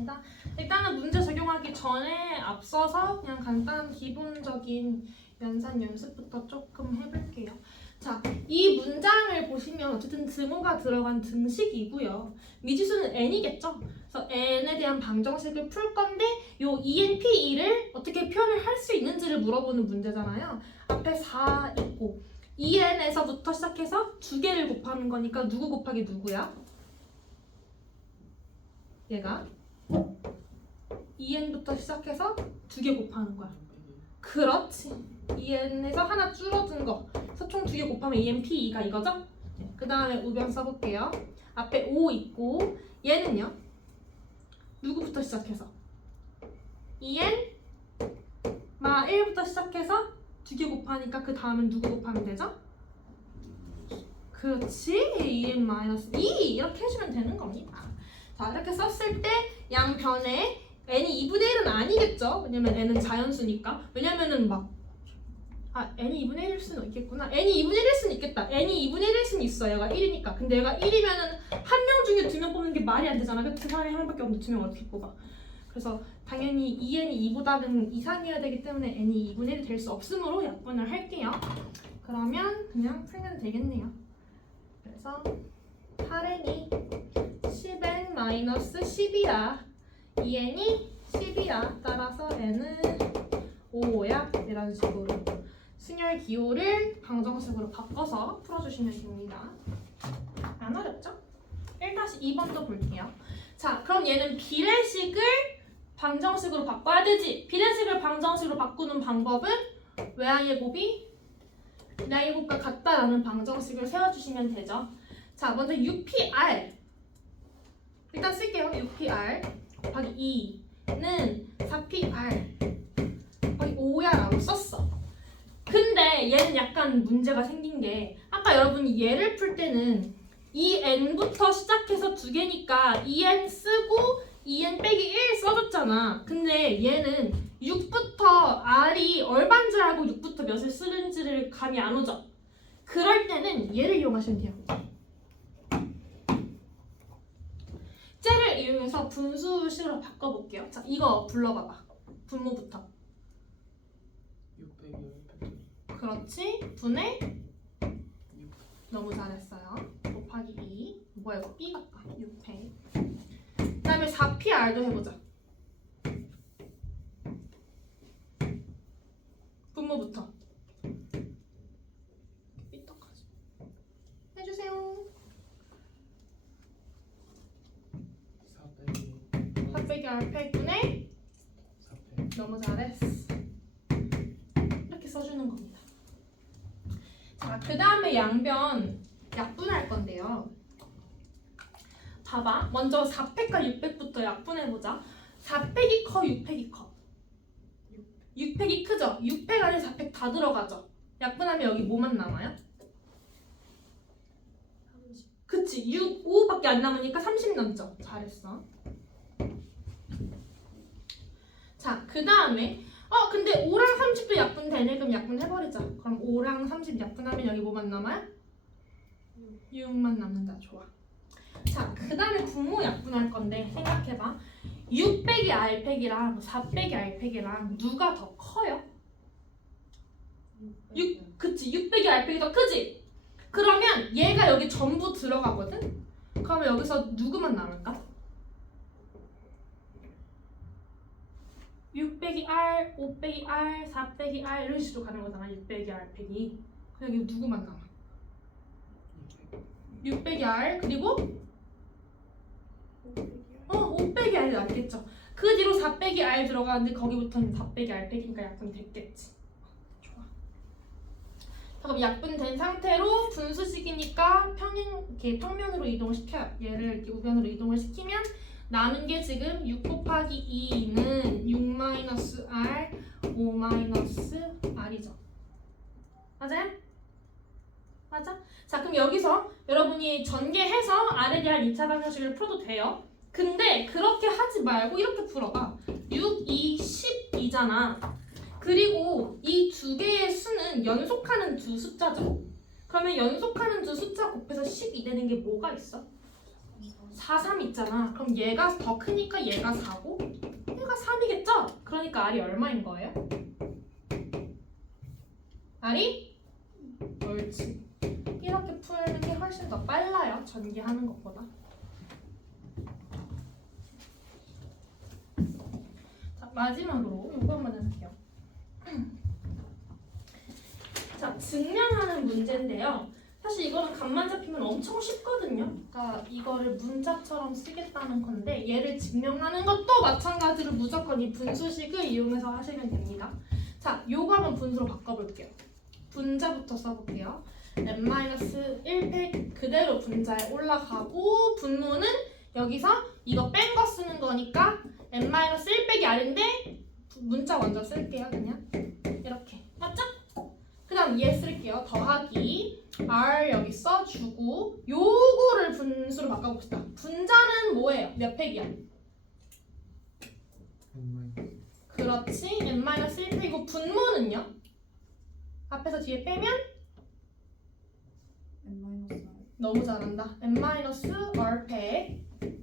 하겠습니다. 일단은 문제 적용하기 전에 앞서서 그냥 간단한 기본적인 연산 연습부터 조금 해볼게요. 자, 이 문장을 보시면 어쨌든 등호가 들어간 등식이고요. 미지수는 n이겠죠? 그래서 n에 대한 방정식을 풀 건데 요 ENP2를 어떻게 표현을 할 수 있는지를 물어보는 문제잖아요. 앞에 4 있고 EN에서부터 시작해서 두 개를 곱하는 거니까 누구 곱하기 누구야? 얘가 EN부터 시작해서 두 개 곱하는 거야. 그렇지. EN에서 하나 줄어든 거. 그래서 총 두 개 곱하면 ENP2가 이거죠? 그 다음에 우변 써볼게요. 앞에 5 있고 얘는요? 누구부터 시작해서? EN 마 1부터 시작해서 두 개 곱하니까 그 다음엔 누구 곱하면 되죠? 그렇지. EN-2 이렇게 해주면 되는 겁니다. 자, 이렇게 썼을 때 양변에 n이 2분의 1은 아니겠죠? 왜냐면 n은 자연수니까. 왜냐면은 n이 2분의 1일 수는 있겠구나. n이 2분의 1일 수는 있겠다. n이 2분의 1일 수는 있어. 얘가 1이니까. 근데 얘가 1이면은 한 명 중에 두 명 뽑는 게 말이 안 되잖아. 그 사람이 한 명밖에 없는데 두 명 어떻게 뽑아? 그래서 당연히 2n이 2보다는 이상이어야 되기 때문에 n이 2분의 1이 될 수 없으므로 약분을 할게요. 그러면 그냥 풀면 되겠네요. 그래서 8n이 10n-10이야. 2n이 10이야. 따라서 n은 5야. 이런 식으로 순열 기호를 방정식으로 바꿔서 풀어주시면 됩니다. 안 어렵죠? 1-2번도 볼게요. 자, 그럼 얘는 비례식을 방정식으로 바꿔야 되지. 비례식을 방정식으로 바꾸는 방법은 외항의 곱이 내항의 곱과 같다라는 방정식을 세워주시면 되죠. 자, 먼저 6pr 일단 쓸게요. 6pr 곱하기 2는 4pr 곱하기 5야 라고 썼어. 근데 얘는 약간 문제가 생긴 게 아까 여러분이 얘를 풀 때는 2n부터 시작해서 두 개니까 2n 쓰고 2n 빼기 1 써줬잖아. 근데 얘는 6부터 r이 얼마인 줄 알고 6부터 몇을 쓰는지를 감이 안 오죠. 그럴 때는 얘를 이용하시면 돼요. 쟤를 이용해서 분수식으로 바꿔볼게요. 자, 이거 불러봐봐. 분모부터. 600이 그렇지. 분의 너무 잘했어요. 곱하기 2. 뭐야 이거 B 같다. 600. 그 다음에 4PR도 해보자. 분모부터. 삐떡하지. 해주세요. 4빼기 R8분의 400 너무 잘했어. 이렇게 써주는 겁니다. 자, 그 다음에 양변 약분할 건데요. 봐봐. 먼저 4팩과 6팩부터 약분해보자. 4팩이 커, 6팩이 커? 6팩이 크죠? 6팩 안에 4팩 다 들어가죠? 약분하면 여기 뭐만 남아요? 그치? 6, 5밖에 안 남으니까 30 남죠? 잘했어. 자, 그 다음에 근데 5랑 30도 약분되네. 그럼 약분해버리자. 그럼 5랑 30 약분하면 여기 뭐만 남아요? 6만 남는다. 좋아. 자, 그 다음에 분모 약분할 건데 생각해봐. 6 빼기 R 팩이랑 4 빼기 R 팩이랑 누가 더 커요? 6, 그치? 6 빼기 R 팩이 더 크지? 그러면 얘가 여기 전부 들어가거든? 그러면 여기서 누구만 남을까? 6 빼기 R, 5 빼기 R, 4 빼기 R 이런 식으로 가는 거잖아. 6 빼기 R 팩이. 그럼 여기 누구만 남아? 6 빼기 R 그리고 5 빼기 R이 남겠죠. 그 뒤로 4 빼기 R 들어가는데 거기부터는 4 빼기 R 팩이니까 약분 됐겠지. 좋아. 그럼 약분된 상태로 분수식이니까 평면으로 이동시켜요. 얘를 이렇게 우변으로 이동을 시키면 남은 게 지금 6 곱하기 2는 6-R, 5-R이죠. 맞아요? 맞아? 자, 그럼 여기서 여러분이 전개해서 R에 대한 2차 방정식을 풀어도 돼요. 근데 그렇게 하지 말고 이렇게 풀어봐. 6, 2, 10이잖아. 그리고 이 두 개의 수는 연속하는 두 숫자죠. 그러면 연속하는 두 숫자 곱해서 10이 되는 게 뭐가 있어? 4, 3 있잖아. 그럼 얘가 더 크니까 얘가 4고 얘가 3이겠죠? 그러니까 R이 얼마인 거예요? R이? 옳지. 이렇게 풀는 게 훨씬 더 빨라요. 전개하는 것보다. 자, 마지막으로 이거 한번 해볼게요. 자, 증량하는 문제인데요. 사실 이거는 값만 잡히면 엄청 쉽거든요. 그러니까 이거를 문자처럼 쓰겠다는 건데 얘를 증명하는 것도 마찬가지로 무조건 이 분수식을 이용해서 하시면 됩니다. 자, 요거 한번 분수로 바꿔볼게요. 분자부터 써볼게요. n-1 그대로 분자에 올라가고 분모는 여기서 이거 뺀 거 쓰는 거니까 n-1 빼기 r인데 문자 먼저 쓸게요. 그냥 이렇게 맞죠? 그 다음 얘 쓸게요. 더하기 r 여기 써주고 요거를 분수로 바꿔봅시다. 분자는 뭐예요? 몇 팩이야? 그렇지. n-1팩이고 분모는요? 앞에서 뒤에 빼면? 너무 잘한다. n-r팩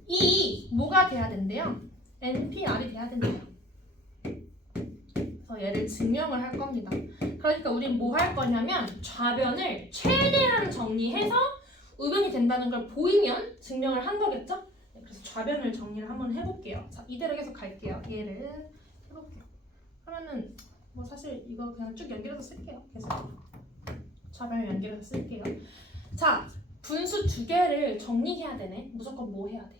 이 뭐가 돼야 된대요? npr이 돼야 된대요. 그래서 얘를 증명을 할 겁니다. 그러니까 우린 뭐 할 거냐면 좌변을 최대한 정리해서 우변이 된다는 걸 보이면 증명을 한 거겠죠? 그래서 좌변을 정리를 한번 해볼게요. 자, 이대로 계속 갈게요. 얘를 해볼게요. 그러면은 뭐 사실 이거 그냥 쭉 연결해서 쓸게요. 계속 좌변을 연결해서 쓸게요. 자, 분수 두 개를 정리해야 되네. 무조건 뭐 해야 돼?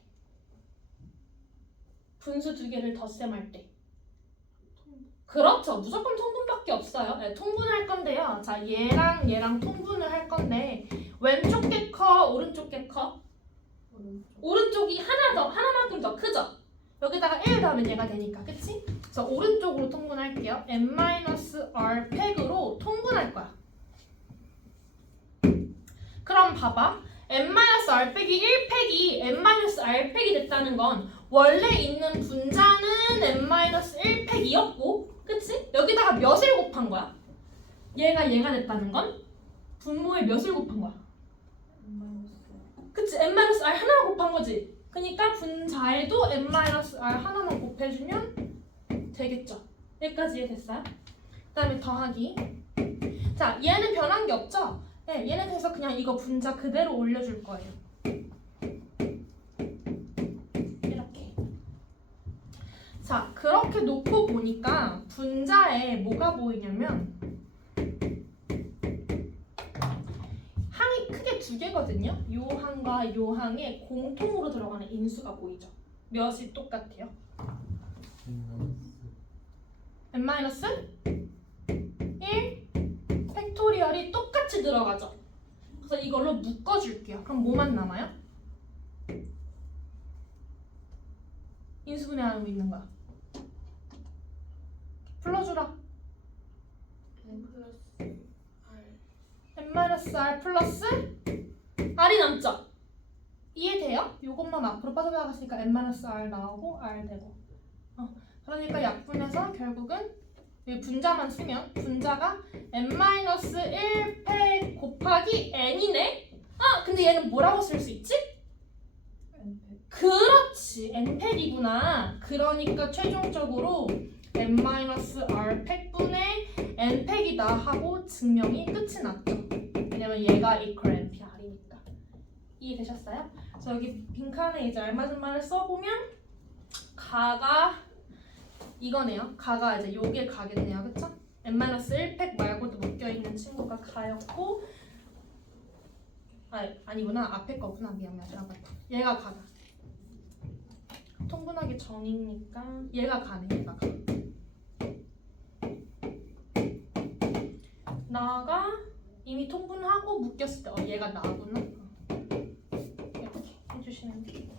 분수 두 개를 덧셈할 때. 그렇죠. 무조건 통분밖에 없어요. 네, 통분할 건데요. 자, 얘랑 통분을 할 건데 왼쪽 게 커, 오른쪽 게 커? 오른쪽이 하나만큼 더 크죠? 여기다가 1 더하면 얘가 되니까, 그치? 그래서 오른쪽으로 통분할게요. n-r 팩으로 통분할 거야. 그럼 봐봐. n-r 빼기 1팩이 n-r 팩이 됐다는 건 원래 있는 분자는 n-1 팩이었고, 그치? 여기다가 몇을 곱한 거야? 얘가 됐다는 건 분모에 몇을 곱한 거야? 그치? n-r 하나 곱한 거지? 그러니까 분자에도 n-r 하나만 곱해주면 되겠죠? 여기까지 이해됐어요? 그 다음에 더하기. 자, 얘는 변한 게 없죠? 네, 얘는 그래서 그냥 이거 분자 그대로 올려줄 거예요. 이렇게. 자, 그렇게 놓고 보니까 분자에 뭐가 보이냐면 항이 크게 두 개거든요. 요 항과 요 항에 공통으로 들어가는 인수가 보이죠. 몇이 똑같아요? n-1 팩토리얼이 똑같이 들어가죠. 그래서 이걸로 묶어줄게요. 그럼 뭐만 남아요? 인수분해하고 있는 거야. 불러주라. n-r 플러스 r이 남죠? 이해돼요? 이것만 앞으로 빠져나갔으니까 n-r 나오고 r 되고. 그러니까 약분해서 결국은 이 분자만 쓰면 분자가 n-1 팩 곱하기 n이네? 아, 근데 얘는 뭐라고 쓸 수 있지? 그렇지, n팩이구나. 그러니까 최종적으로 n-r 팩분의 n팩이다 하고 증명이 끝이 났죠. 왜냐면 얘가 equal npr이니까. 이해되셨어요? 그래서 여기 빈칸에 이제 알맞은말을 써보면 가가 이거네요. 가가 이제 요게 가겠네요. 그쵸? n-1 팩 말고도 묶여있는 친구가 가였고 아니구나. 앞에 거구나. 미안. 얘가 가다. 통분하기 전이니까 얘가 가네. 얘가 가. 나가 이미 통분하고 묶였을 때 얘가 나구나. 이렇게 해주시면 돼요.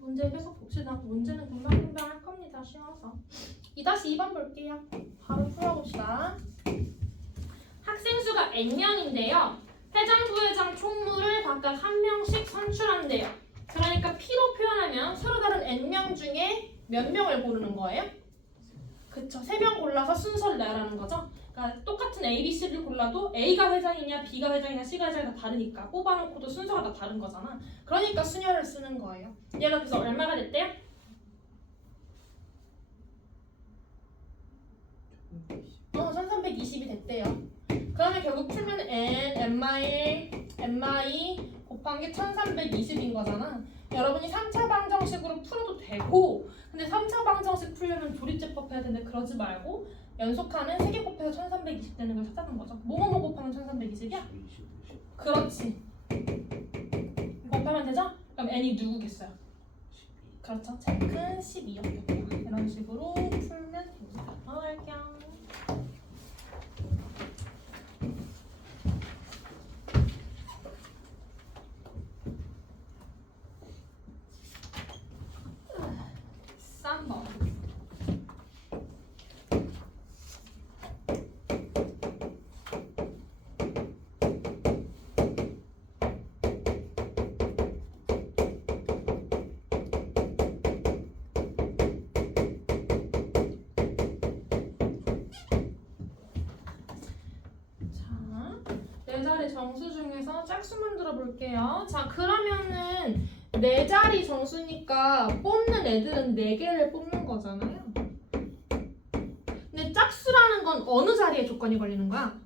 문제 계속 봅시다. 문제는 금방 할 겁니다. 쉬워서. 2-2번 볼게요. 바로 풀어봅시다. 숫자가 n명인데요. 회장, 부회장, 총무를 각각 한 명씩 선출한대요. 그러니까 P로 표현하면 서로 다른 n명 중에 몇 명을 고르는 거예요? 그쵸. 3명 골라서 순서를 내라는 거죠. 그러니까 똑같은 A, B, C를 골라도 A가 회장이냐 B가 회장이냐 C가 회장이 다 다르니까 뽑아놓고도 순서가 다 다른 거잖아. 그러니까 수녀를 쓰는 거예요. 얘가 그래서 얼마가 됐대요? 1320이 됐대요. 그러면 결국 풀면 n, n-1 곱한 게 1320인 거잖아. 여러분이 3차 방정식으로 풀어도 되고, 근데 3차 방정식 풀려면 조립제법 해야 되는데 그러지 말고 연속하는 3개 곱해서 1320 되는 걸 찾아본 거죠. 뭐뭐 곱하면 1320이야? 그렇지. 곱하면 되죠? 그럼 n이 누구겠어요? 그렇죠. 제일 큰 12였겠네요. 이런 식으로 풀면 됩니다. 넘어갈게요. 네 자리 정수 중에서 짝수 만들어 볼게요. 자, 그러면은 네 자리 정수니까 뽑는 애들은 4개를 뽑는 거잖아요. 근데 짝수라는 건 어느 자리에 조건이 걸리는 거야?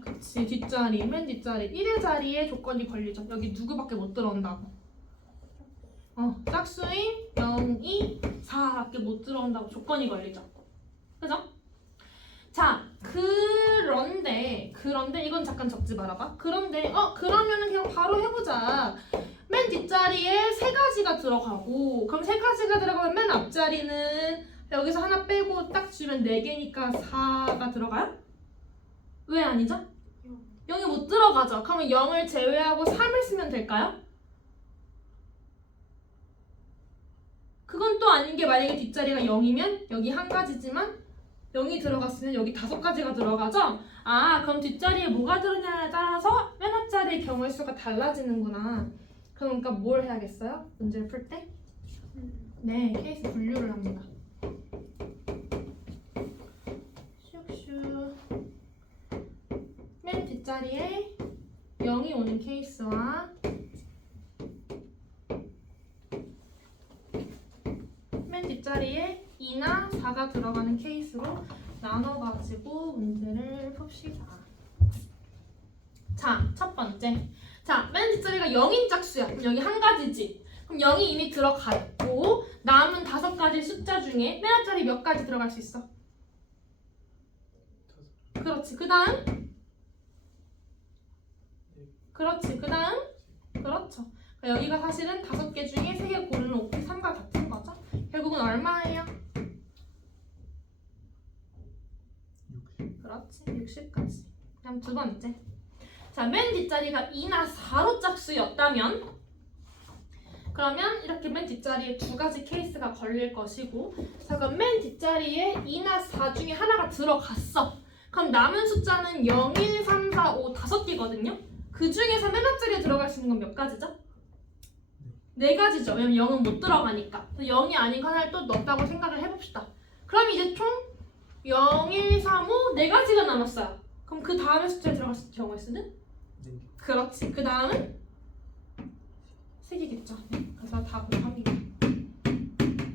그치, 뒷자리, 맨 뒷자리 1의 자리에 조건이 걸리죠. 여기 누구밖에 못 들어온다고. 짝수인 0, 2, 4밖에 못 들어온다고 조건이 걸리죠. 그죠? 자, 그런데 이건 잠깐 적지 말아봐. 그런데 그러면은 그냥 바로 해보자. 맨 뒷자리에 3가지가 들어가고, 그럼 3가지가 들어가면 맨 앞자리는 여기서 하나 빼고 딱 주면 4개니까 4가 들어가요? 왜 아니죠? 0이 못 들어가죠. 그러면 0을 제외하고 3을 쓰면 될까요? 그건 또 아닌 게 만약에 뒷자리가 0이면 여기 한 가지지만 0이 들어갔으면 여기 5가지가 들어가죠? 그럼 뒷자리에 뭐가 들어냐에 따라서 맨 앞자리의 경우의 수가 달라지는구나. 그러니까 뭘 해야겠어요? 문제를 풀 때? 네, 케이스 분류를 합니다. 슉슉. 맨 뒷자리에 0이 오는 케이스와 맨 뒷자리에 2나 4가 들어가는 케이스로 나눠가지고 문제를 풉시다. 자, 첫 번째. 자, 맨 뒷자리가 0인 짝수야. 그럼 여기 한 가지지. 그럼 0이 이미 들어갔고 남은 5가지 숫자 중에 맨 앞자리 몇 가지 들어갈 수 있어? 그렇지. 그 다음? 그렇지. 그 다음? 그렇죠. 그러니까 여기가 사실은 5개 중에 3개 고르는 옵티 3과 같은 거죠. 결국은 얼마예요? 그렇지. 60까지. 그럼 두 번째. 자, 맨 뒷자리가 2나 4로 짝수였다면 그러면 이렇게 맨 뒷자리에 2가지 케이스가 걸릴 것이고, 자, 그럼 맨 뒷자리에 2나 4 중에 하나가 들어갔어. 그럼 남은 숫자는 0, 1, 3, 4, 5 5개거든요. 그 중에서 맨 앞자리에 들어갈 수 있는 건 몇 가지죠? 4가지죠. 왜냐면 0은 못 들어가니까. 0이 아닌 거 하나를 또 넣었다고 생각을 해봅시다. 그럼 이제 총 0, 1, 3, 5 4가지가 남았어요. 그럼 그 다음에 숫자에 들어갈 수 있는 경우의 수는? 그렇지. 그 다음은 3개겠죠. 그래서 다 곱합니다.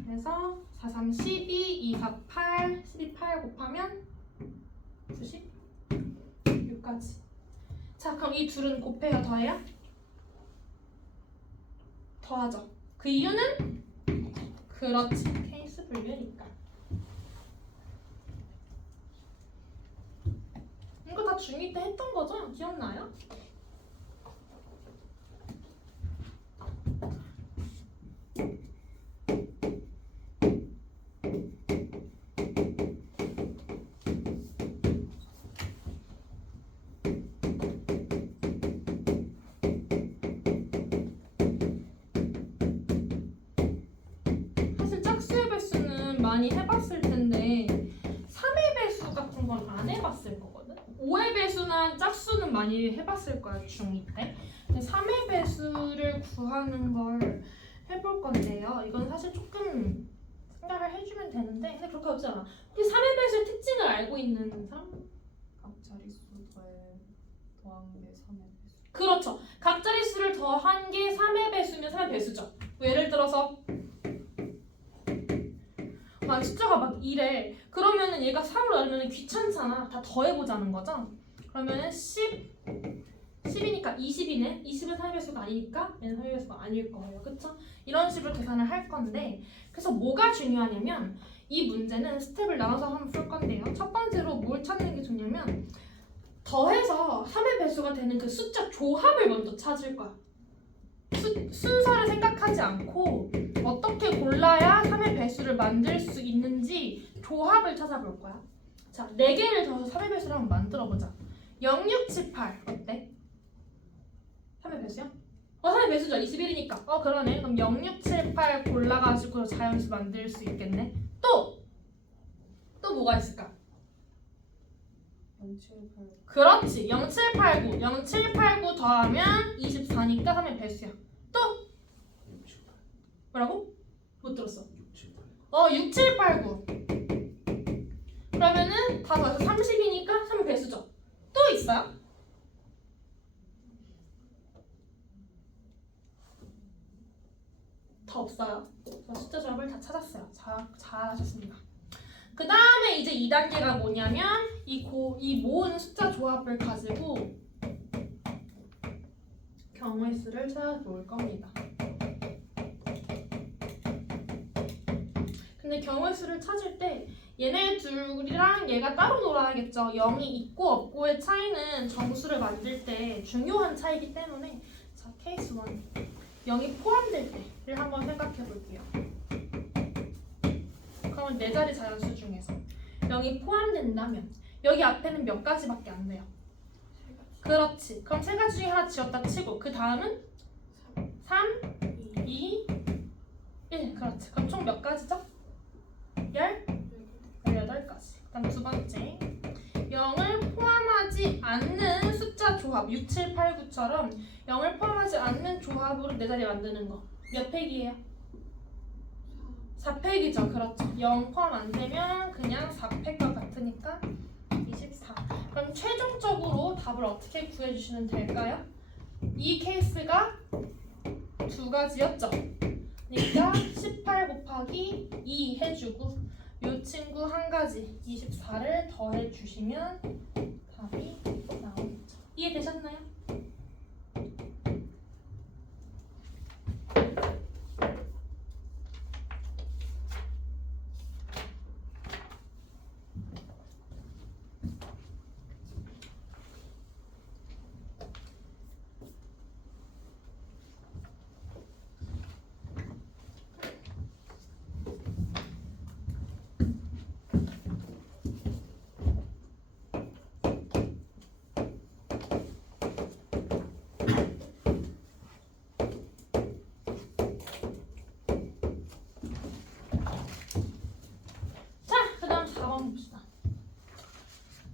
그래서 4, 3, 12, 2, 4, 8, 12, 8 곱하면 90? 6까지. 자, 그럼 이 둘은 곱해요? 더해요? 더하죠. 그 이유는? 그렇지. 케이스 분류니까. 이거 다 중2 때 했던 거죠? 기억나요? 사실 짝수의 배수는 많이 해봤을 텐데 3의 배수 같은 건 안 해봤을 거거든? 5의 일단 짝수는 많이 해봤을 거야 중2 때. 근데 3의 배수를 구하는 걸 해볼 건데요. 이건 사실 조금 생각을 해주면 되는데 근데 그렇게 어렵지 않아. 혹시 3의 배수의 특징을 알고 있는 사람? 각자릿수 더한 게 3의 배수. 그렇죠. 각자릿수를 더한 게 3의 배수면 3의 배수죠. 뭐 예를 들어서 막 숫자가 막 이래. 그러면은 얘가 3으로 나누면 귀찮잖아. 다 더해보자는 거죠. 그러면은 10이니까 20이네. 20은 3의 배수가 아니니까 얘는 3의 배수가 아닐 거예요. 그쵸? 이런 식으로 계산을 할 건데 그래서 뭐가 중요하냐면 이 문제는 스텝을 나눠서 한번 풀 건데요. 첫 번째로 뭘 찾는 게 좋냐면 더해서 3의 배수가 되는 그 숫자 조합을 먼저 찾을 거야. 순서를 생각하지 않고 어떻게 골라야 3의 배수를 만들 수 있는지 조합을 찾아볼 거야. 자, 4개를 더해서 3의 배수를 한번 만들어보자. 0, 6, 7, 8 어때? 3의 배수야? 3의 배수죠. 21이니까. 그러네. 그럼 0, 6, 7, 8 골라가지고 자연수 만들 수 있겠네. 또 뭐가 있을까? 0, 7, 8. 그렇지. 0, 7, 8, 9. 0, 7, 8, 9 더하면 24니까 3의 배수야. 또 6, 7, 8. 뭐라고? 못 들었어. 6, 7, 8. 6, 7, 8, 9. 그러면은 다 더해서 30이니까 3의 배수죠. 또 있어요? 더 없어요. 숫자 조합을 다 찾았어요. 잘하셨습니다. 그 다음에 이제 2단계가 뭐냐면 이 모은 숫자 조합을 가지고 경우의 수를 찾아볼 겁니다. 근데 경우의 수를 찾을 때 얘네 둘이랑 얘가 따로 놀아야겠죠. 0이 있고 없고의 차이는 정수를 만들 때 중요한 차이기 때문에 자, 케이스 1 0이 포함될 때를 한번 생각해 볼게요. 그러면 4자리 자연수 중에서 0이 포함된다면 여기 앞에는 몇 가지밖에 안 돼요? 그렇지. 그럼 3가지 중에 하나 지웠다 치고 그 다음은 3, 2, 1 그렇지. 그럼 총 몇 가지죠? 18가지. 그다음 두 번째 0을 포함하지 않는 숫자 조합 6, 7, 8, 9처럼 0을 포함하지 않는 조합으로 4자리 만드는 거 몇 팩이에요? 4팩이죠. 그렇죠. 0 포함 안 되면 그냥 4팩과 같으니까 24. 그럼 최종적으로 답을 어떻게 구해주시면 될까요? 이 케이스가 2가지였죠. 그러니까 18 곱하기 2 해주고 이 친구 1가지 24를 더해주시면 답이 나오겠죠. 이해되셨나요?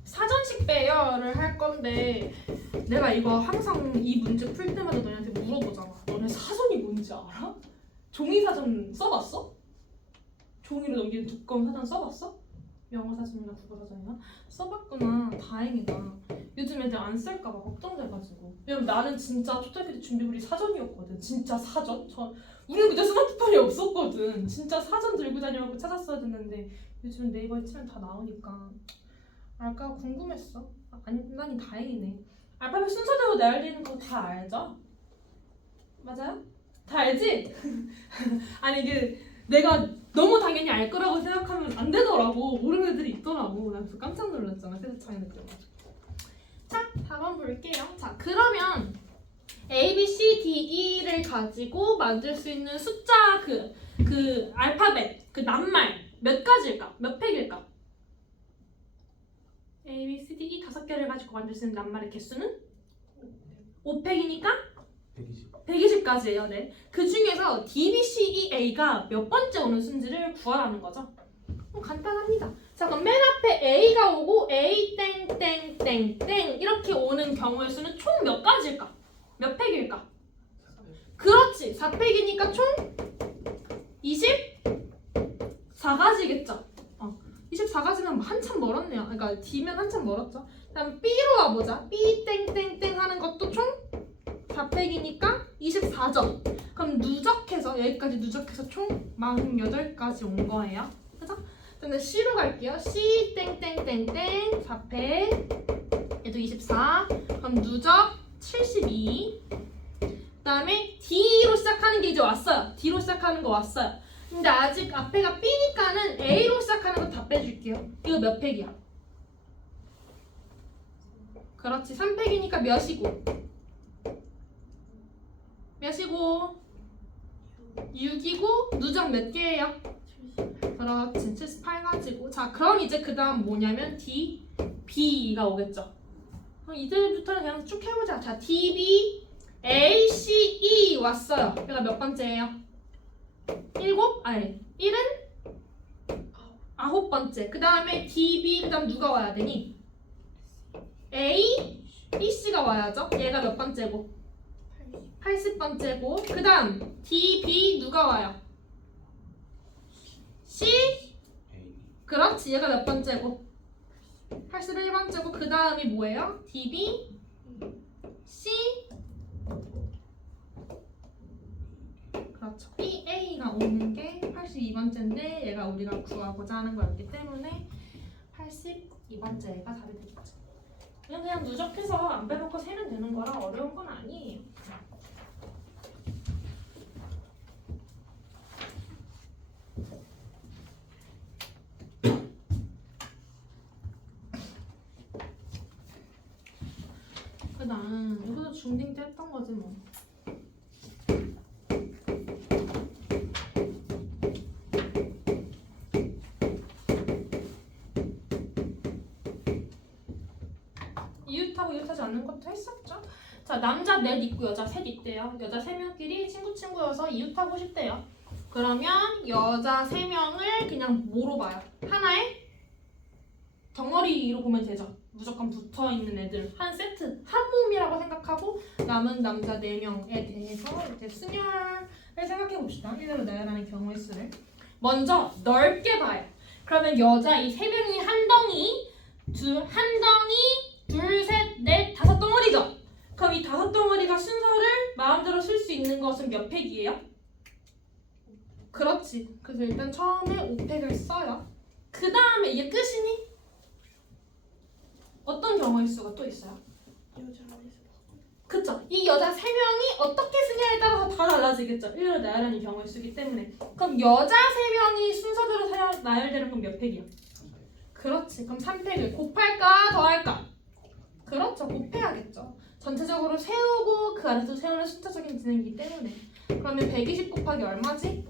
사전식 배열을 할 건데 내가 이거 항상 이 문제 풀 때마다 너희한테 물어보잖아. 너네 사전이 뭔지 알아? 종이 사전 써봤어? 종이로 넘기는 두꺼운 사전 써봤어? 영어 사전이나 국어 사전이나? 써봤구나. 다행이다. 요즘 애들 안 쓸까봐 걱정돼가지고. 왜냐면 나는 진짜 초등학교 때 준비물이 사전이었거든. 진짜 사전? 우리는 그때 스마트폰이 없었거든. 진짜 사전 들고 다녀갖고 찾았어야 됐는데 요즘 네이버에 치면 다 나오니까 알까 궁금했어. 아니 다행이네. 알파벳 순서대로 내알리는 거 다 알죠? 맞아요? 다 알지? 아니 이게 내가 너무 당연히 알 거라고 생각하면 안 되더라고. 모르는 애들이 있더라고. 나 그래서 깜짝 놀랐잖아. 세대 차이 느껴가지고. 자, 답안 볼게요. 자, 그러면 A, B, C, D, E를 가지고 만들 수 있는 숫자 그 알파벳, 그 낱말 몇 가지일까? 몇 팩일까? A, B, C, D, E 5개를 가지고 만들 수 있는 낱말의 개수는? 5팩이니까? 120가지예요. 네. 그 중에서 D, B, C, E, A가 몇 번째 오는 순지를 구하라는 거죠. 간단합니다. 자, 그럼 맨 앞에 A가 오고 A 땡땡땡 땡땡 이렇게 오는 경우의 수는 총 몇 가지일까? 몇 팩일까? 그렇지. 4팩이니까 총 24가지겠죠. 24가지면 한참 멀었네요. 그러니까 D면 한참 멀었죠. 그다음 B로 와보자. B 땡땡땡 하는 것도 총 4팩이니까 24점. 그럼 누적해서 여기까지 누적해서 총 48가지 온 거예요. 그죠? 근데 C로 갈게요. C 땡땡땡땡 4팩 얘도 24. 그럼 누적 72. 그다음에 D로 시작하는 게 이제 왔어요. D로 시작하는 거 왔어요. 근데 아직 앞에가 B니까는 A로 시작하는 거 다 빼줄게요. 이거 몇 팩이야? 그렇지. 3팩이니까 몇이고? 몇이고? 6이고 누적 몇 개예요? 그렇지. 78가지고. 자, 그럼 이제 그 다음 뭐냐면 D, B가 오겠죠. 그럼 이제부터는 그냥 쭉 해보자. 자, D, B, A, C, E 왔어요. 얘가 몇 번째예요? 7? 아니, 1은 9번째. 그 다음에 D, B, 그 다음 누가 와야 되니? A, B, C가 와야죠. 얘가 몇 번째고? 80번째고. 그 다음 D, B 누가 와요? C? 그렇지. 얘가 몇 번째고? 81번째고. 그 다음이 뭐예요? D, B, C. 그렇죠. B, A가 오는 게 82번째인데 얘가 우리가 구하고자 하는 거였기 때문에 82번째가 답이 되겠죠. 그냥 누적해서 안 빼놓고 세면 되는 거라 어려운 건 아니에요. 그다음 이것도 중딩 때 했던 거지 뭐. 이웃하고 이웃하지 않는 것도 했었죠. 자, 남자 넷 있고 여자 셋 있대요. 여자 3명끼리 친구여서 이웃하고 싶대요. 그러면 여자 3명을 그냥 뭐로 봐요? 하나의 덩어리로 보면 되죠. 무조건 붙어있는 애들 한 세트, 한 몸이라고 생각하고 남은 남자 4명에 대해서 이제 순열을 생각해 봅시다. 1대로 나열하는 경우의 수를 먼저 넓게 봐요. 그러면 여자 이 3명이 한 덩이, 한 덩이, 둘, 셋, 넷, 5덩어리죠? 그럼 이 5덩어리가 순서를 마음대로 쓸 수 있는 것은 몇 팩이에요? 그렇지. 그래서 일단 처음에 5팩을 써요. 그 다음에 이게 끝이니? 어떤 경우의 수가 또 있어요? 그쵸? 이 여자 3명이 어떻게 쓰냐에 따라서 다 달라지겠죠. 1로 나열하는 경우의 수기 때문에. 그럼 여자 3명이 순서대로 나열되는 건 몇 팩이야? 그렇지. 그럼 3팩을 곱할까 더할까? 그렇죠. 곱해야겠죠. 전체적으로 세우고 그 안에서 세우는 숫자적인 진행이기 때문에. 그러면 120 곱하기 얼마지?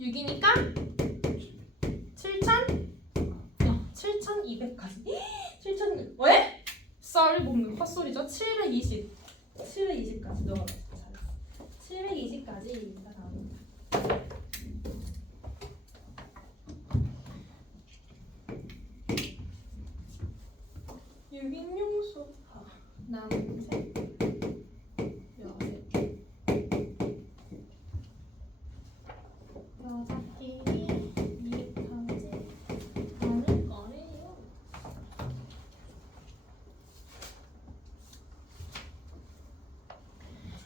6이니까 7,200까지. 7,000. 왜? 썰 먹는 헛소리죠. 720. 720까지 넣어라. 720까지가 나옵니다. 유기용수 남색 여색 여자끼리 이웃하지 않을 거예요.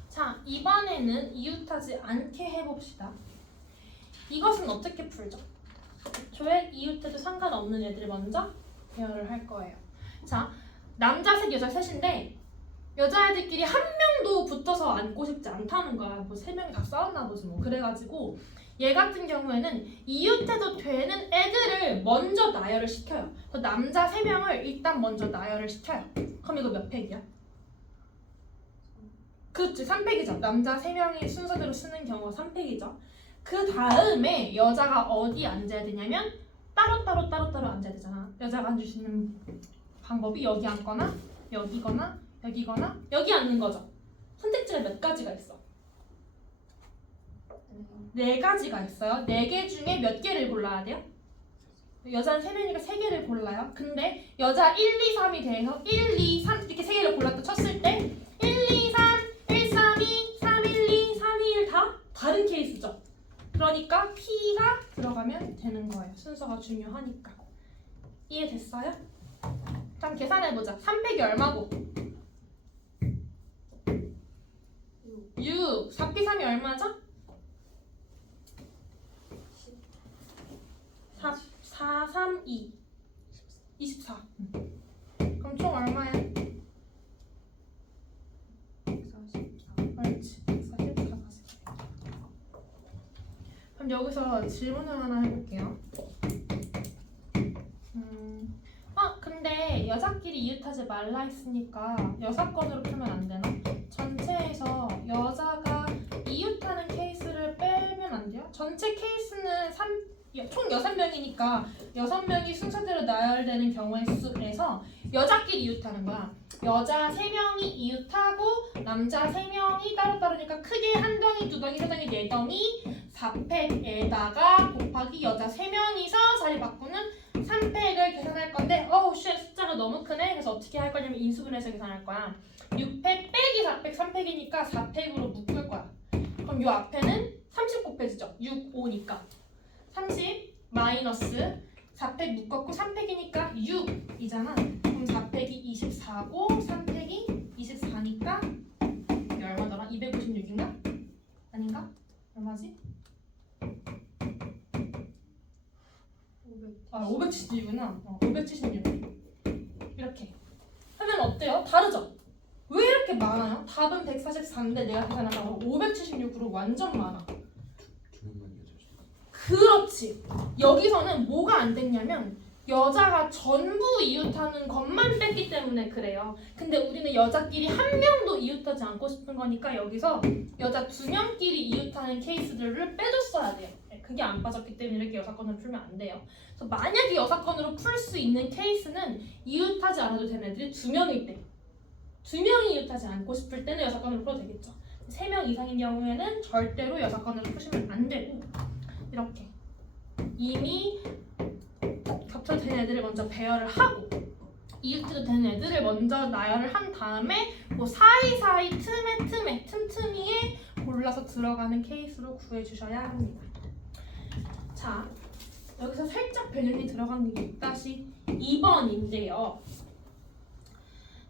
자, 이번에는 이웃하지 않게 해봅시다. 이것은 어떻게 풀죠? 애초에 이웃해도 상관없는 애들 먼저 대화를 할 거예요. 자, 남자 셋, 여자 셋인데 여자애들끼리 한 명도 붙어서 앉고 싶지 않다는 거야. 뭐 3명이 다 싸웠나 보지 뭐. 그래가지고 얘 같은 경우에는 이웃해도 되는 애들을 먼저 나열을 시켜요. 그 남자 3명을 일단 먼저 나열을 시켜요. 그럼 이거 몇 팩이야? 그렇지, 3팩이죠. 남자 3명이 순서대로 쓰는 경우가 3팩이죠. 그 다음에 여자가 어디 앉아야 되냐면 따로따로 앉아야 되잖아. 여자가 앉을 수 있는 방법이 여기 앉거나 여기거나 여기거나 여기 앉는 거죠. 선택지가 몇 가지가 있어? 4가지가 있어요. 4개 중에 몇 개를 골라야 돼요? 여자는 3명이니까 3개를 골라요. 근데 여자 1, 2, 3이 돼서 1, 2, 3 이렇게 3개를 골랐다 쳤을 때 1, 2, 3, 1, 3, 2, 3, 1, 2, 3, 2, 1 다 다른 케이스죠. 그러니까 P가 들어가면 되는 거예요. 순서가 중요하니까. 이해됐어요? 자, 계산해보자. 3 빼기 얼마고? 6. 4 빼기 3이 얼마죠? 4, 3, 2. 24. 그럼 총 얼마야? 144. 옳지. 144. 그럼 여기서 질문을 하나 해볼게요. 근데 여자끼리 이웃하지 말라 했으니까 여사건으로 풀면 안 되나? 전체에서 여자가 이웃하는 케이스를 빼면 안 돼요? 전체 케이스는 총 6명이니까 6명이 순서대로 나열되는 경우의 수에서 여자끼리 이웃하는 거야. 여자 3명이 이웃하고 남자 3명이 따로따로니까 크게 한 덩이, 두 덩이, 세 덩이, 네 덩이 4팩에다가 곱하기 여자 3명이서 자리 바꾸는 3팩을 계산할 건데 숫자가 너무 크네. 그래서 어떻게 할 거냐면 인수분해서 계산할 거야. 6팩 빼기 4팩 3팩이니까 4팩으로 묶을 거야. 그럼 요 앞에는 30 곱해지죠. 6, 5니까 30 마이너스 4팩 묶었고 3팩이니까 6이잖아. 그럼 4팩이 24고 3팩이 24니까 이게 얼마더라? 256인가? 아닌가? 얼마지? 576이구나. 576 이렇게 하면 어때요? 다르죠? 왜 이렇게 많아요? 답은 144인데 내가 계산하면 576으로 완전 많아. 두 명만 여자죠. 그렇지. 여기서는 뭐가 안 됐냐면 여자가 전부 이웃하는 것만 뺐기 때문에 그래요. 근데 우리는 여자끼리 한 명도 이웃하지 않고 싶은 거니까 여기서 여자 2명끼리 이웃하는 케이스들을 빼줬어야 돼요. 그게 안 빠졌기 때문에 이렇게 여사건으로 풀면 안 돼요. 그래서 만약에 여사건으로 풀 수 있는 케이스는 이웃하지 않아도 되는 애들이 2명일 때 2명이 이웃하지 않고 싶을 때는 여사건으로 풀어도 되겠죠. 3명 이상인 경우에는 절대로 여사건으로 푸시면 안 되고 이렇게 이미 겹쳐도 되는 애들을 먼저 배열을 하고 이웃해도 되는 애들을 먼저 나열을 한 다음에 뭐 사이사이 틈틈이에 골라서 들어가는 케이스로 구해주셔야 합니다. 자, 여기서 살짝 변형이 들어간 게 6-2번인데요.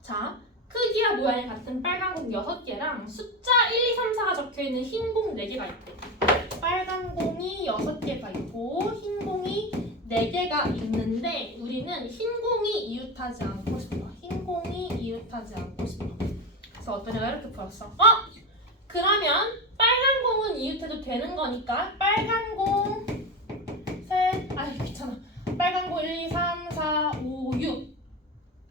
자, 크기와 모양이 같은 빨간 공 6개랑 숫자 1, 2, 3, 4가 적혀있는 흰 공 4개가 있대. 빨간 공이 6개가 있고 흰 공이 4개가 있는데 우리는 흰 공이 이웃하지 않고 싶어. 흰 공이 이웃하지 않고 싶어. 그래서 어떤 애가 이렇게 풀었어. 그러면 빨간 공은 이웃해도 되는 거니까 빨간 공 귀찮아. 빨간 공 1, 2, 3, 4, 5, 6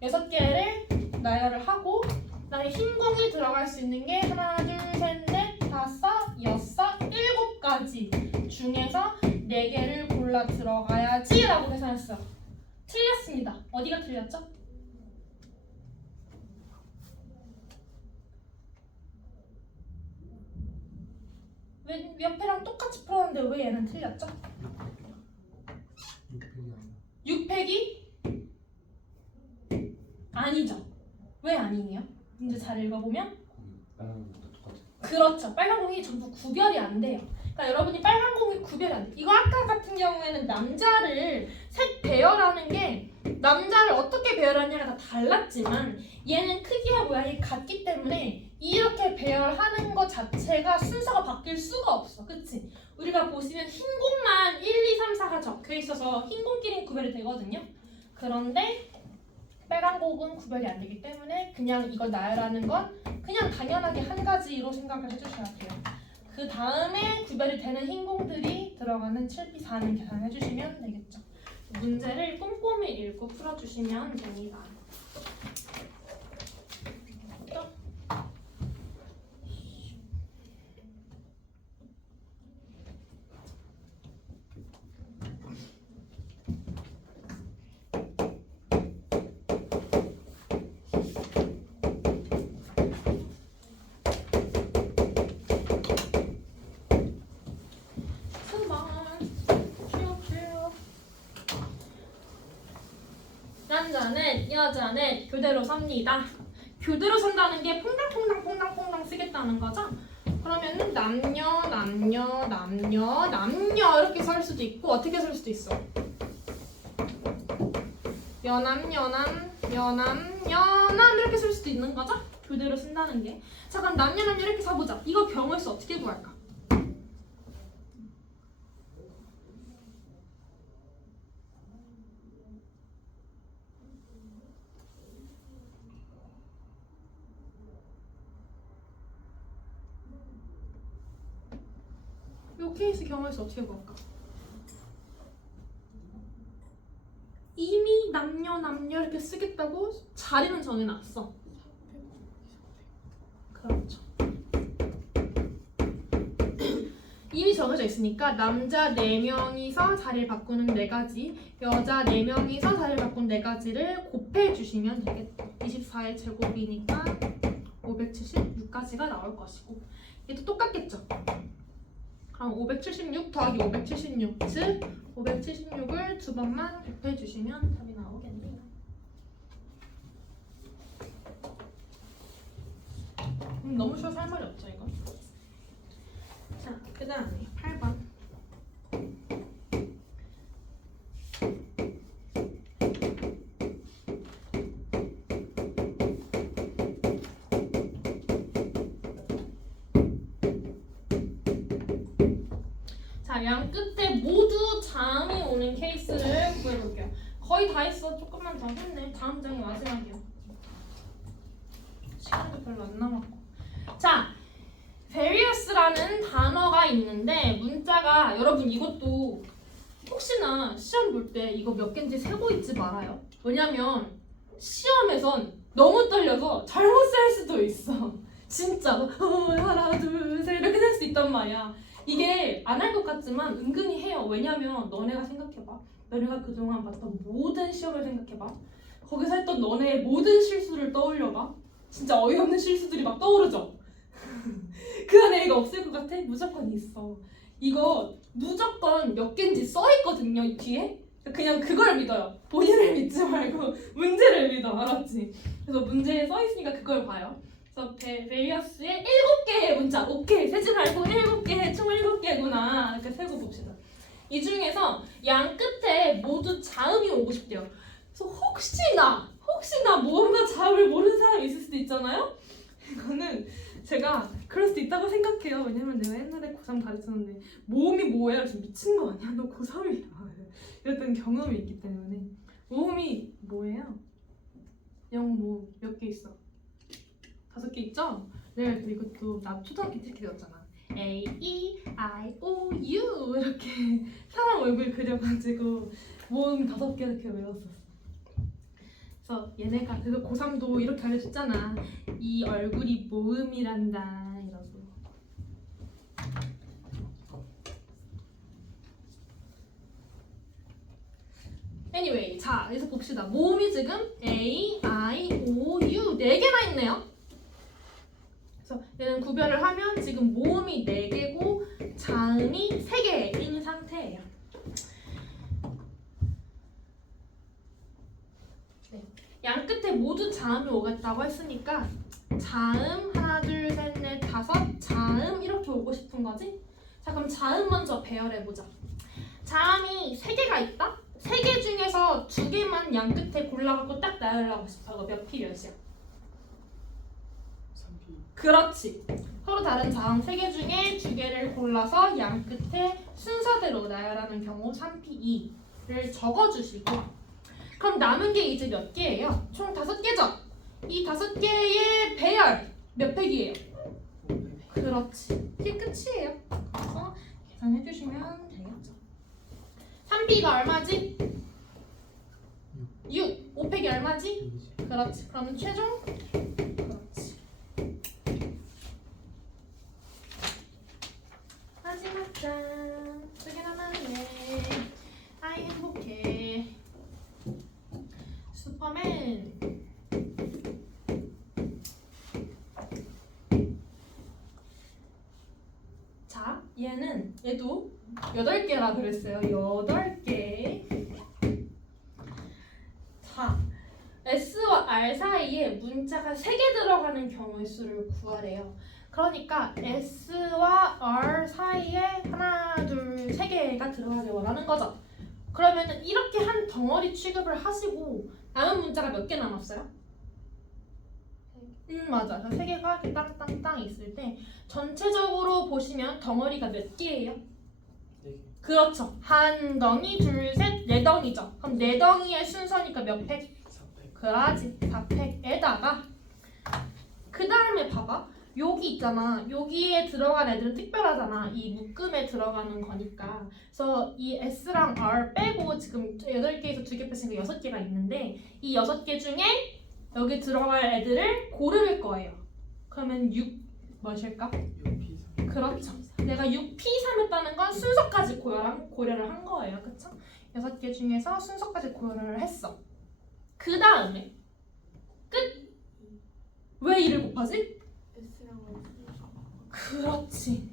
6개를 나열을 하고 그다음에 흰 공이 들어갈 수 있는 게 하나, 둘, 셋, 넷, 다섯, 여섯, 7가지 중에서 4개를 골라 들어가야지 라고 계산했어요. 틀렸습니다. 어디가 틀렸죠? 왜 옆에랑 똑같이 풀었는데 왜 얘는 틀렸죠? 6팩이 아니죠. 왜 아니에요? 문제 잘 읽어보면 빨간 것도 똑같아. 그렇죠. 빨간 공이 전부 구별이 안 돼요. 그러니까 여러분이 빨간 공이 구별이 안 돼. 이거 아까 같은 경우에는 남자를 색 배열하는 게 남자를 어떻게 배열하냐가 다 달랐지만 얘는 크기와 모양이 같기 때문에 이렇게 배열하는 것 자체가 순서가 바뀔 수가 없어. 그치? 우리가 보시면 흰 공만 1, 2, 3, 4가 적혀 있어서 흰 공끼리는 구별이 되거든요. 그런데 빨간 공은 구별이 안 되기 때문에 그냥 이걸 나열하는 건 그냥 당연하게 한 가지로 생각을 해주셔야 돼요. 그 다음에 구별이 되는 흰 공들이 들어가는 7B4는 계산해 주시면 되겠죠. 문제를 꼼꼼히 읽고 풀어주시면 됩니다. 남자는 여자는 교대로 삽니다. 교대로 산다는 게 퐁당퐁당 쓰겠다는 거죠? 그러면은 남녀 이렇게 설 수도 있고 어떻게 설 수도 있어? 여남 이렇게 쓸 수도 있는 거죠? 교대로 쓴다는 게. 자 그럼 남녀 이렇게 써보자. 이거 경우에서 어떻게 구할까? 이 케이스 경우에서 어떻게 구할까? 이미 남녀 이렇게 쓰겠다고 자리는 정해놨어. 그렇죠. 이미 정해져 있으니까 남자 4명이서 자리를 바꾸는 4가지, 여자 4명이서 자리를 바꾸는 4가지를 곱해주시면 되겠다. 24의 제곱이니까 576까지가 나올 것이고 얘도 똑같겠죠? 그럼 576 더하기 576, 즉 576을 2번만 곱해주시면 답이 나오겠네요. 너무 쉬워서 할 말이 없죠 이건? 자, 그 다음에 8번. 자, 양 끝에 모두 자음이 오는 케이스를 구해볼게요. 거의 다 했어. 조금만 더 했네. 다음 장이 마지막이야. 시간도 별로 안 남았고. 자, various라는 단어가 있는데 문자가 여러분 이것도 혹시나 시험 볼 때 이거 몇 개인지 세고 있지 말아요. 왜냐면 시험에선 너무 떨려서 잘못 쓸 수도 있어. 진짜 하나 둘 셋 이렇게 될 수 있단 말이야. 이게 안 할 것 같지만 은근히 해요. 왜냐면 너네가 생각해봐. 너네가 그동안 봤던 모든 시험을 생각해봐. 거기서 했던 너네의 모든 실수를 떠올려봐. 진짜 어이없는 실수들이 막 떠오르죠? 그 안에 애가 없을 것 같아? 무조건 있어. 이거 무조건 몇 개인지 써있거든요, 이 뒤에. 그냥 그걸 믿어요. 본인을 믿지 말고 문제를 믿어, 알았지? 그래서 문제에 써있으니까 그걸 봐요. 그래서 베리어스의 7개의 문자. 오케이, 세지 말고 7개, 총 7개구나. 이렇게 세고 봅시다. 이 중에서 양 끝에 모두 자음이 오고 싶대요. 그래서 혹시나 모음과 자음을 모르는 사람이 있을 수도 있잖아요? 이거는 제가 그럴 수도 있다고 생각해요. 왜냐면 내가 옛날에 고3 가르쳤는데 모음이 뭐야? 그래서 미친 거 아니야? 너 고3이야. 이랬던 경험이 있기 때문에. 모음이 뭐예요? 영어 모음 몇 개 있어? 5개 있죠? 네, 이것도 나 초등학교 때 이렇게 배웠잖아. A, E, I, O, U 이렇게 사람 얼굴 그려가지고 모음 5개 이렇게 외웠었어. 그래서 얘네가 그래서 고3도 이렇게 알려줬잖아. 이 얼굴이 모음이란다 이러고. Anyway, 자 여기서 봅시다. 모음이 지금 A, I, O, U 4개나 있네요. 그래서 얘는 구별을 하면 지금 모음이 4개고 자음이 3개인 상태예요. 네. 양 끝에 모두 자음이 오겠다고 했으니까 자음 하나 둘 셋 넷 다섯 자음 이렇게 오고 싶은 거지? 자 그럼 자음 먼저 배열해보자. 자음이 3개가 있다? 3개 중에서 2개만 양 끝에 골라갖고 딱 나열하고 싶어. 이거 몇 피몇이야? 3피. 그렇지. 서로 다른 자음 3개 중에 2개를 골라서 양 끝에 순서대로 나열하는 경우 3P2를 적어주시고 그럼 남은 게 이제 몇 개예요? 총 5개죠? 이 5개의 배열 몇 팩이에요? 그렇지. 이게 끝이에요. 그래서 계산해주시면 되겠죠. 3P가 얼마지? 6. 5팩이 얼마지? 그렇지. 그러면 최종? 그렇지. 마지막 장. 2개 남았네. 아이 행복해. 슈퍼맨. 자, 얘도 8개라 그랬어요. 8개. 자, S와 R 사이에 문자가 3개 들어가는 경우의 수를 구하래요. 그러니까 S와 R 사이에 하나, 둘, 3개가 들어가길 원하는 거죠. 그러면은 이렇게 한 덩어리 취급을 하시고 남은 문자가 몇 개 남았어요? 맞아. 3개가 이렇게 땅땅땅 있을 때 전체적으로 보시면 덩어리가 몇 개예요? 4개. 그렇죠. 한 덩이, 둘, 셋, 4덩이죠. 그럼 4덩이의 순서니까 몇 팩? 4팩. 그라지 4팩에다가 그 다음에 봐봐. 여기 있잖아. 여기에 들어간 애들은 특별하잖아. 이 묶음에 들어가는 거니까. 그래서 이 S랑 R 빼고 지금 8개에서 2개 뺐으니까 6개가 있는데 이 6개 중에 여기 들어갈 애들을 고를 거예요. 그러면 6 무엇일까? 6P3. 그렇죠. 내가 6P3 했다는 건 순서까지 고려를 한 거예요. 그쵸? 6개 중에서 순서까지 고려를 했어. 그 다음에 끝! 왜 2를 곱하지? S랑 S가 그렇지.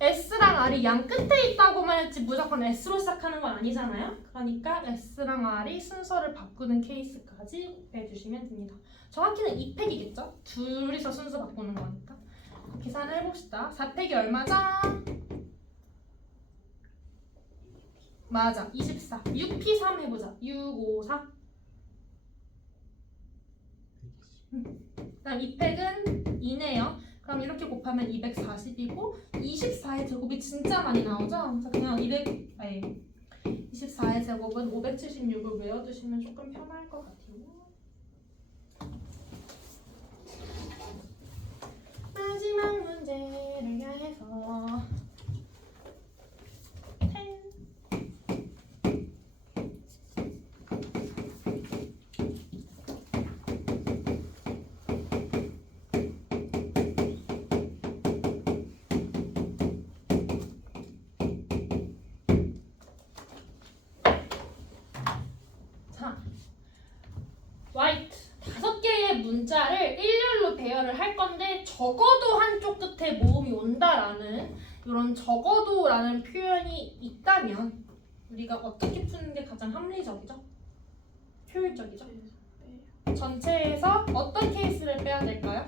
S랑 R이 양 끝에 있다고만 했지 무조건 S로 시작하는 건 아니잖아요. 그러니까 S랑 R이 순서를 바꾸는 케이스까지 곱해주시면 됩니다. 정확히는 2팩이겠죠? 둘이서 순서 바꾸는 거니까. 계산을 해봅시다. 4팩이 얼마죠? 맞아. 24. 6P3 해보자. 6, 5, 4. 그다음 2팩은 2네요. 그럼 이렇게 곱하면 240이고 24의 제곱이 진짜 많이 나오죠? 그래서 그냥 24의 제곱은 576을 외워두시면 조금 편할 것 같아요. 마지막 문제를 향해서 white 5개의 문자를 일렬로 배열을 할 건데 적어도 한쪽 끝에 모음이 온다라는 이런 적어도라는 표현이 있다면 우리가 어떻게 푸는 게 가장 합리적이죠? 효율적이죠? 전체에서 어떤 케이스를 빼야 될까요?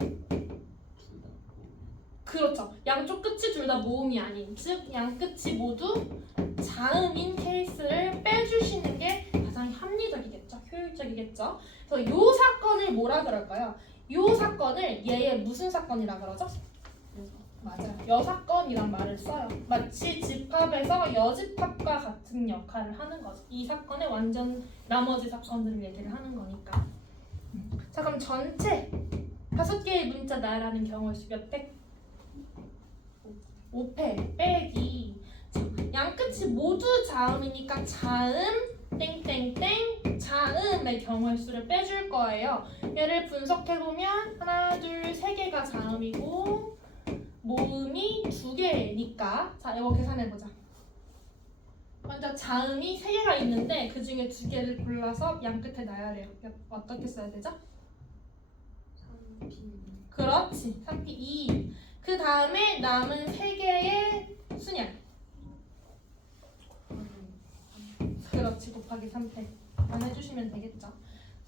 그렇죠. 양쪽 끝이 둘 다 모음이 아닌 즉 양 끝이 모두 자음인 케이스를 빼주시는 게 가장 합리적이겠죠. 효율적이겠죠. 그래서 요 사건을 뭐라 그럴까요? 요 사건을 얘의 무슨 사건이라 그러죠? 맞아요. 여사건이란 말을 써요. 마치 집합에서 여집합과 같은 역할을 하는 거죠. 이 사건의 완전 나머지 사건들을 얘기를 하는 거니까. 자 그럼 전체 5개의 문자 나열하는 경우의 수 몇 팩? 5팩 빼기 양 끝이 모두 자음이니까 자음 땡땡땡 자음의 경우의 수를 빼줄 거예요. 얘를 분석해보면 하나 둘 3개가 자음이고 모음이 2개니까 자 이거 계산해보자. 먼저 자음이 3개가 있는데 그 중에 2개를 골라서 양 끝에 나열해요. 어떻게 써야 되죠? 3P 그렇지 3P 2 그 다음에 남은 3개의 순열 그렇지 곱하기 3팩 해주시면 되겠죠.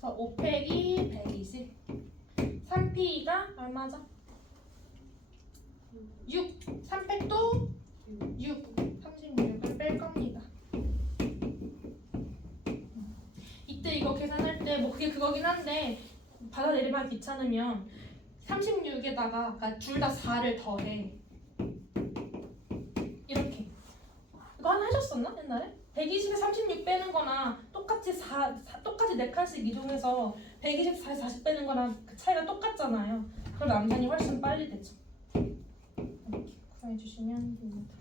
그래서 5팩이 120 3P가 얼마죠? 6 3팩도 6 36을 뺄 겁니다. 이때 이거 계산할 때 뭐 그게 그거긴 한데 받아내리면 귀찮으면 36에다가 그러니까 둘 다 4를 더해 이렇게 이거 하나 하셨었나 옛날에? 120에 36 빼는 거나 똑같이 똑같이 4칸씩 이동해서 124에 40 빼는 거랑 그 차이가 똑같잖아요. 그럼 암산이 훨씬 빨리 되죠. 이렇게 구성해 주시면 됩니다.